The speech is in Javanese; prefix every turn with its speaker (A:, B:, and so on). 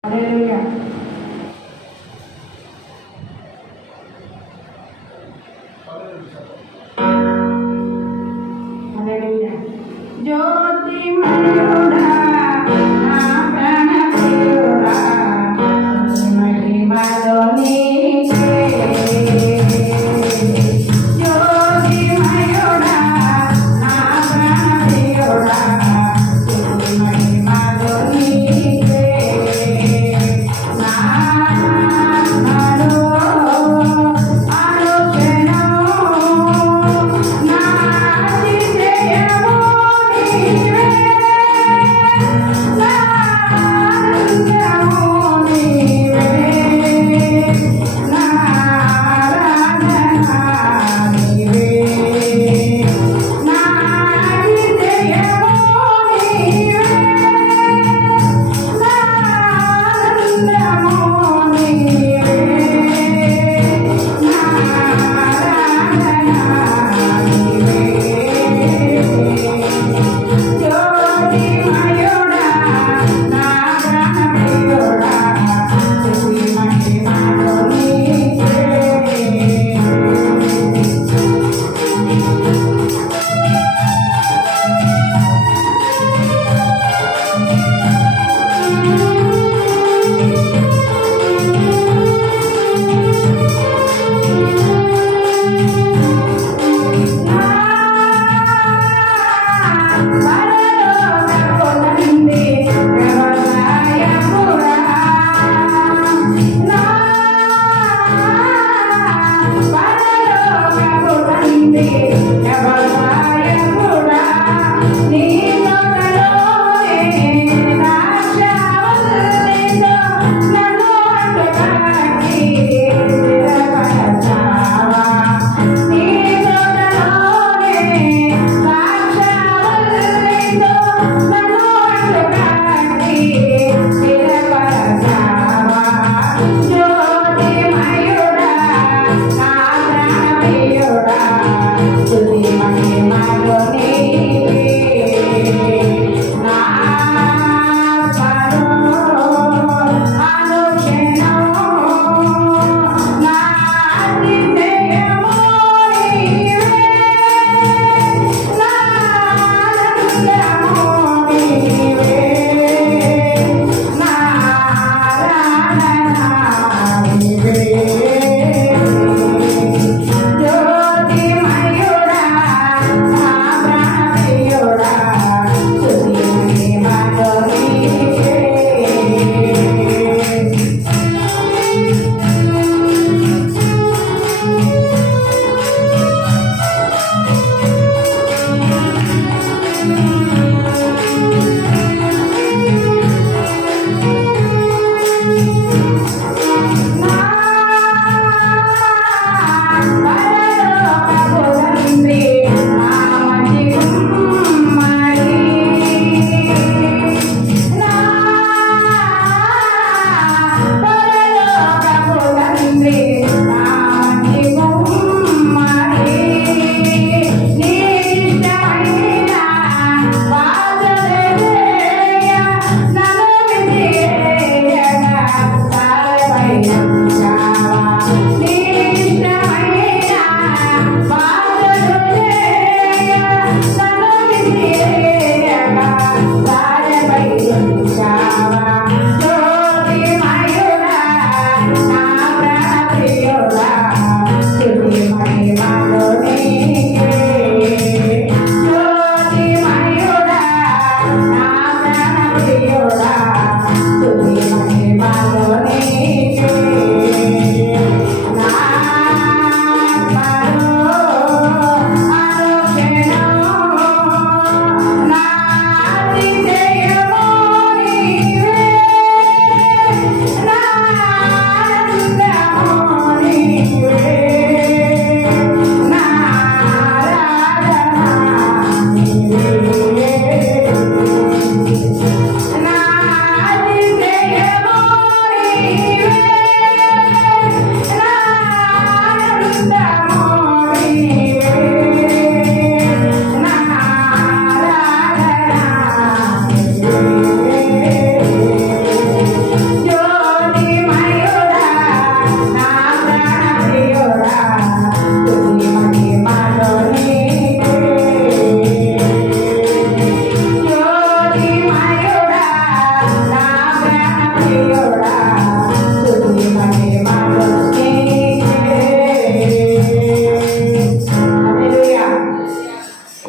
A: Aleluya. Aleluya. Aleluya. Yo te imagino. Una...